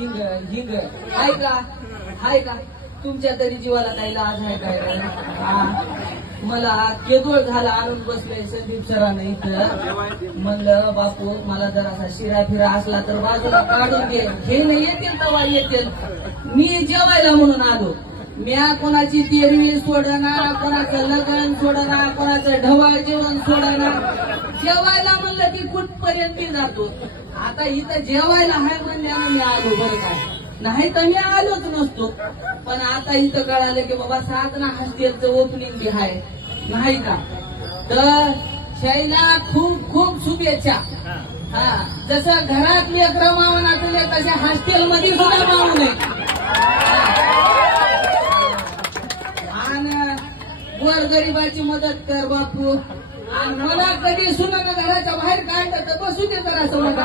हिंग हिंग हाय का हाय का तुमच्या तरी जीवाला काही लाज आहे काय हा मला केदोळ झाला आणून बसले संदीप सरांना इथं म्हणलं बापू मला जर असा शिरा फिरा असला तर बाजूला काढून घे हे नाही येतील तेव्हा येतील मी जेवायला म्हणून आलो म्या कोणाची तेरवी सोडणार कोणाचं लग्न सोडणार कोणाचं ढवाळ जेवण सोडणार जेवायला म्हणलं की कुठपर्यंत जातो आता इथं जेवायला हाय म्हणल्यानं मी आलो बरं काय नाही तर मी आलोच नसतो पण आता इथं कळालं की बाबा साधना हॉस्टेलचं ओपनिंग बी आहे नाही का तर शैला खूप खूप शुभेच्छा हा जसं घरात लेकरं मावना तुझे तशा हॉस्टेलमध्ये सुद्धा मावू नये आणि गोरगरिबाची मदत कर बापू आणि मला कधी सुनानं घराच्या बाहेर काढलं तर बसू दे जरा समजा